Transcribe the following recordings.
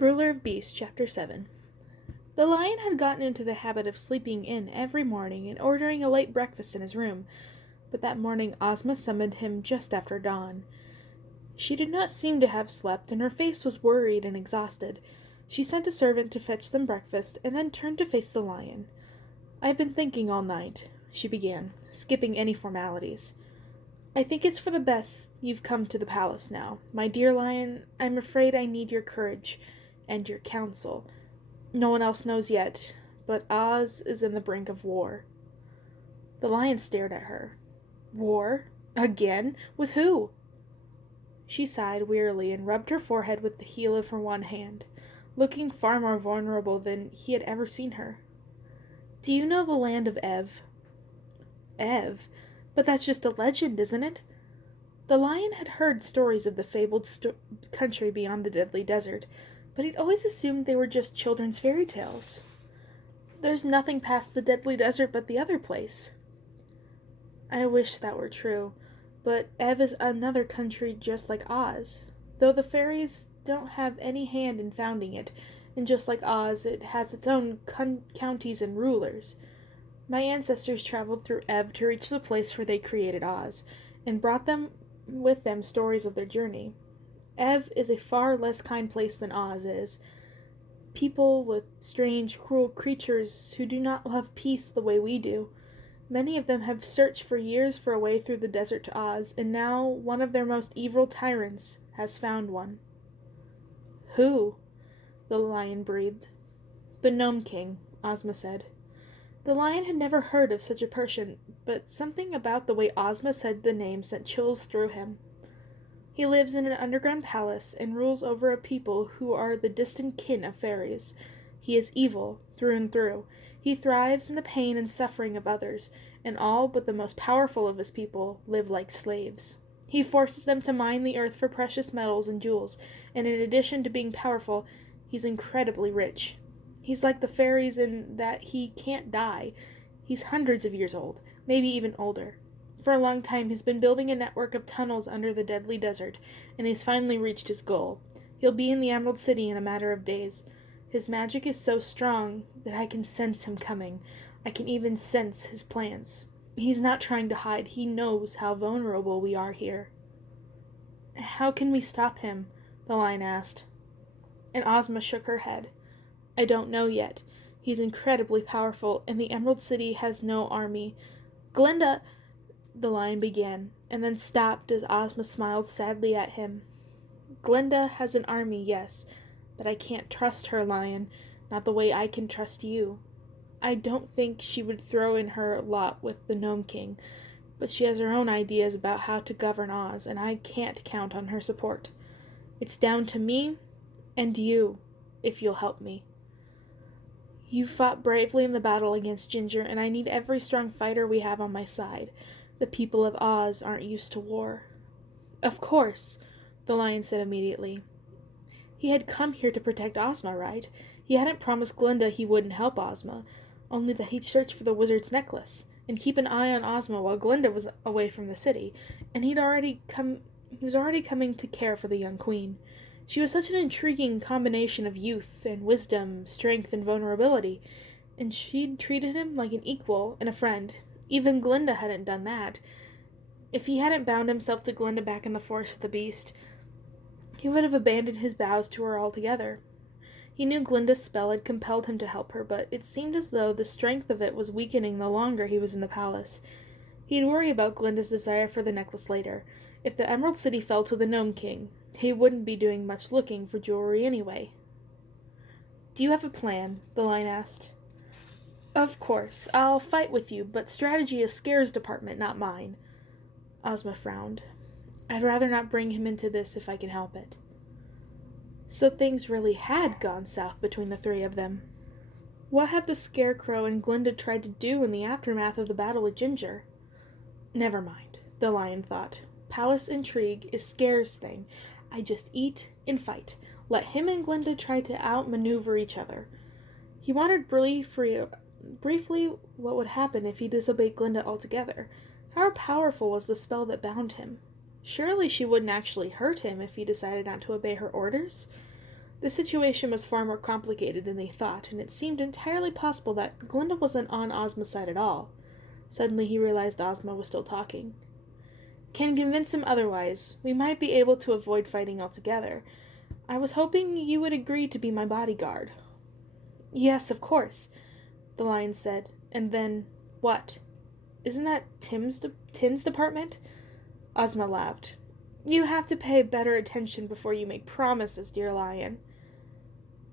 Ruler of Beasts, Chapter 7. The lion had gotten into the habit of sleeping in every morning and ordering a late breakfast in his room, but that morning Ozma summoned him just after dawn. She did not seem to have slept, and her face was worried and exhausted. She sent a servant to fetch them breakfast, and then turned to face the lion. "I've been thinking all night," she began, skipping any formalities. "I think it's for the best you've come to the palace now. My dear lion, I'm afraid I need your courage and your counsel. No one else knows yet, but Oz is in the brink of war." The lion stared at her. "War? Again? With who?" She sighed wearily and rubbed her forehead with the heel of her one hand, looking far more vulnerable than he had ever seen her. "Do you know the land of Ev?" "Ev? But that's just a legend, isn't it?" The lion had heard stories of the fabled country beyond the Deadly Desert, but he'd always assumed they were just children's fairy tales. "There's nothing past the Deadly Desert but the other place." "I wish that were true, but Ev is another country just like Oz, though the fairies don't have any hand in founding it, and just like Oz, it has its own counties and rulers. My ancestors traveled through Ev to reach the place where they created Oz, and brought them with them stories of their journey. Ev is a far less kind place than Oz is. People with strange, cruel creatures who do not love peace the way we do. Many of them have searched for years for a way through the desert to Oz, and now one of their most evil tyrants has found one." "Who?" the lion breathed. "The Gnome King," Ozma said. The lion had never heard of such a person, but something about the way Ozma said the name sent chills through him. "He lives in an underground palace and rules over a people who are the distant kin of fairies. He is evil, through and through. He thrives in the pain and suffering of others, and all but the most powerful of his people live like slaves. He forces them to mine the earth for precious metals and jewels, and in addition to being powerful, he's incredibly rich. He's like the fairies in that he can't die. He's hundreds of years old, maybe even older. For a long time he's been building a network of tunnels under the Deadly Desert, and he's finally reached his goal. He'll be in the Emerald City in a matter of days. His magic is so strong that I can sense him coming. I can even sense his plans. He's not trying to hide. He knows how vulnerable we are here." "How can we stop him?" the lion asked. And Ozma shook her head. "I don't know yet. He's incredibly powerful, and the Emerald City has no army. Glinda—" the lion began, and then stopped as Ozma smiled sadly at him. "Glinda has an army, yes, but I can't trust her, lion, not the way I can trust you. I don't think she would throw in her lot with the Gnome King, but she has her own ideas about how to govern Oz, and I can't count on her support. It's down to me and you, if you'll help me. You fought bravely in the battle against Ginger, and I need every strong fighter we have on my side. The people of Oz aren't used to war." "Of course," the lion said immediately. He had come here to protect Ozma, right? He hadn't promised Glinda he wouldn't help Ozma, only that he'd search for the wizard's necklace, and keep an eye on Ozma while Glinda was away from the city, and he was already coming to care for the young queen. She was such an intriguing combination of youth and wisdom, strength and vulnerability, and she'd treated him like an equal and a friend. Even Glinda hadn't done that. If he hadn't bound himself to Glinda back in the Forest of the Beast, he would have abandoned his vows to her altogether. He knew Glinda's spell had compelled him to help her, but it seemed as though the strength of it was weakening the longer he was in the palace. He'd worry about Glinda's desire for the necklace later. If the Emerald City fell to the Gnome King, he wouldn't be doing much looking for jewelry anyway. "Do you have a plan?" the lion asked. "Of course. I'll fight with you, but strategy is Scare's department, not mine." Ozma frowned. "I'd rather not bring him into this if I can help it." So things really had gone south between the three of them. What had the Scarecrow and Glinda tried to do in the aftermath of the battle with Ginger? Never mind, the lion thought. Palace intrigue is Scare's thing. I just eat and fight. Let him and Glinda try to outmaneuver each other. He wondered briefly what would happen if he disobeyed Glinda altogether. How powerful was the spell that bound him? Surely she wouldn't actually hurt him if he decided not to obey her orders? The situation was far more complicated than they thought, and it seemed entirely possible that Glinda wasn't on Ozma's side at all. Suddenly he realized Ozma was still talking. Can convince him otherwise. We might be able to avoid fighting altogether. I was hoping you would agree to be my bodyguard. Yes, of course, the lion said. And then, what? Isn't that Tin's department? Ozma laughed. You have to pay better attention before you make promises, dear lion.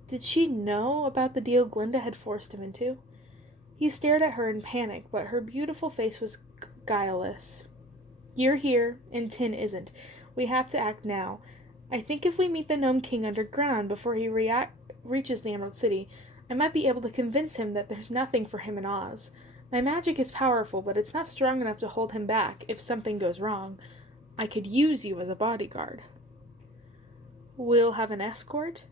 Did she know about the deal Glinda had forced him into? He stared at her in panic, but her beautiful face was guileless. You're here, and Tin isn't. We have to act now. I think if we meet the Gnome King underground before he reaches the Emerald City, I might be able to convince him that there's nothing for him in Oz. My magic is powerful, but it's not strong enough to hold him back if something goes wrong. I could use you as a bodyguard. We'll have an escort?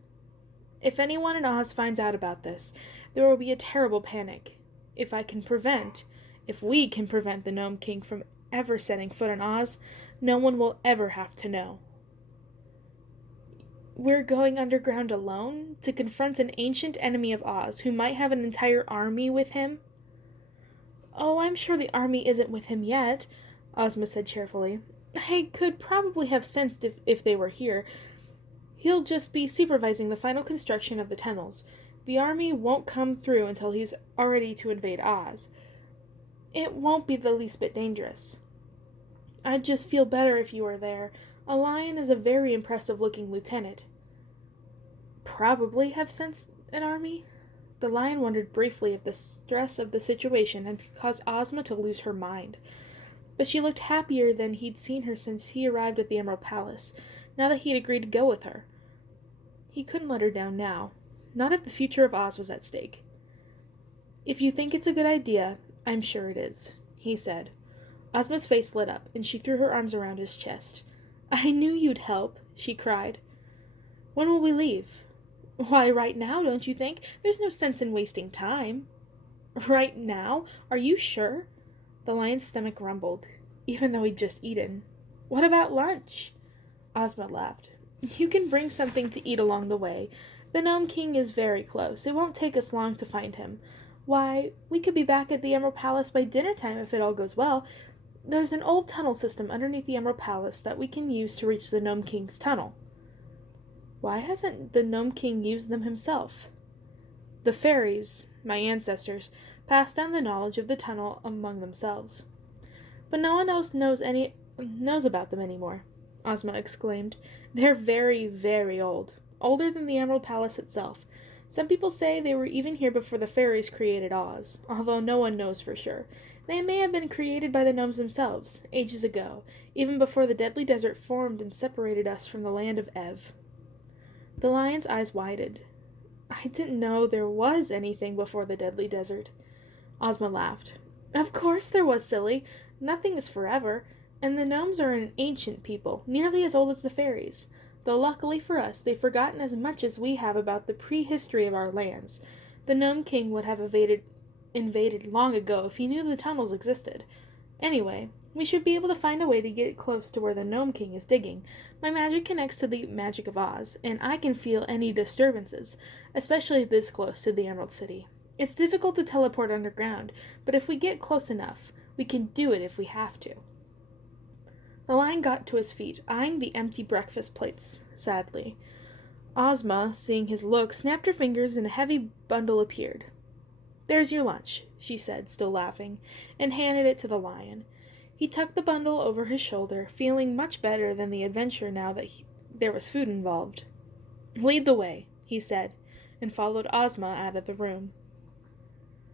If anyone in Oz finds out about this, there will be a terrible panic. If we can prevent the Gnome King from ever setting foot in Oz, no one will ever have to know. We're going underground alone to confront an ancient enemy of Oz who might have an entire army with him? Oh, I'm sure the army isn't with him yet, Ozma said cheerfully. I could probably have sensed if they were here. He'll just be supervising the final construction of the tunnels. The army won't come through until he's ready to invade Oz. It won't be the least bit dangerous. I'd just feel better if you were there. A lion is a very impressive-looking lieutenant. Probably have sensed an army? The lion wondered briefly if the stress of the situation had caused Ozma to lose her mind. But she looked happier than he'd seen her since he arrived at the Emerald Palace, now that he'd agreed to go with her. He couldn't let her down now, not if the future of Oz was at stake. If you think it's a good idea, I'm sure it is, he said. Ozma's face lit up, and she threw her arms around his chest. I knew you'd help, she cried. When will we leave? Why, right now, don't you think? There's no sense in wasting time. Right now? Are you sure? The lion's stomach rumbled, even though he'd just eaten. What about lunch? Ozma laughed. You can bring something to eat along the way. The Gnome King is very close. It won't take us long to find him. Why, we could be back at the Emerald Palace by dinner time if it all goes well. There's an old tunnel system underneath the Emerald Palace that we can use to reach the Gnome King's tunnel. Why hasn't the Gnome King used them himself? The fairies, my ancestors, passed down the knowledge of the tunnel among themselves. But no one else knows about them anymore, Ozma exclaimed. They're very, very old. Older than the Emerald Palace itself. Some people say they were even here before the fairies created Oz, although no one knows for sure. They may have been created by the gnomes themselves, ages ago, even before the Deadly Desert formed and separated us from the land of Ev. The lion's eyes widened. I didn't know there was anything before the Deadly Desert. Ozma laughed. Of course there was, silly. Nothing is forever, and the gnomes are an ancient people, nearly as old as the fairies. Though luckily for us, they've forgotten as much as we have about the prehistory of our lands. The Gnome King would have invaded long ago if he knew the tunnels existed. Anyway, we should be able to find a way to get close to where the Gnome King is digging. My magic connects to the magic of Oz, and I can feel any disturbances, especially this close to the Emerald City. It's difficult to teleport underground, but if we get close enough, we can do it if we have to. The lion got to his feet, eyeing the empty breakfast plates sadly. Ozma, seeing his look, snapped her fingers and a heavy bundle appeared. There's your lunch, she said, still laughing, and handed it to the lion. He tucked the bundle over his shoulder, feeling much better than the adventure now that there was food involved. Lead the way, he said, and followed Ozma out of the room.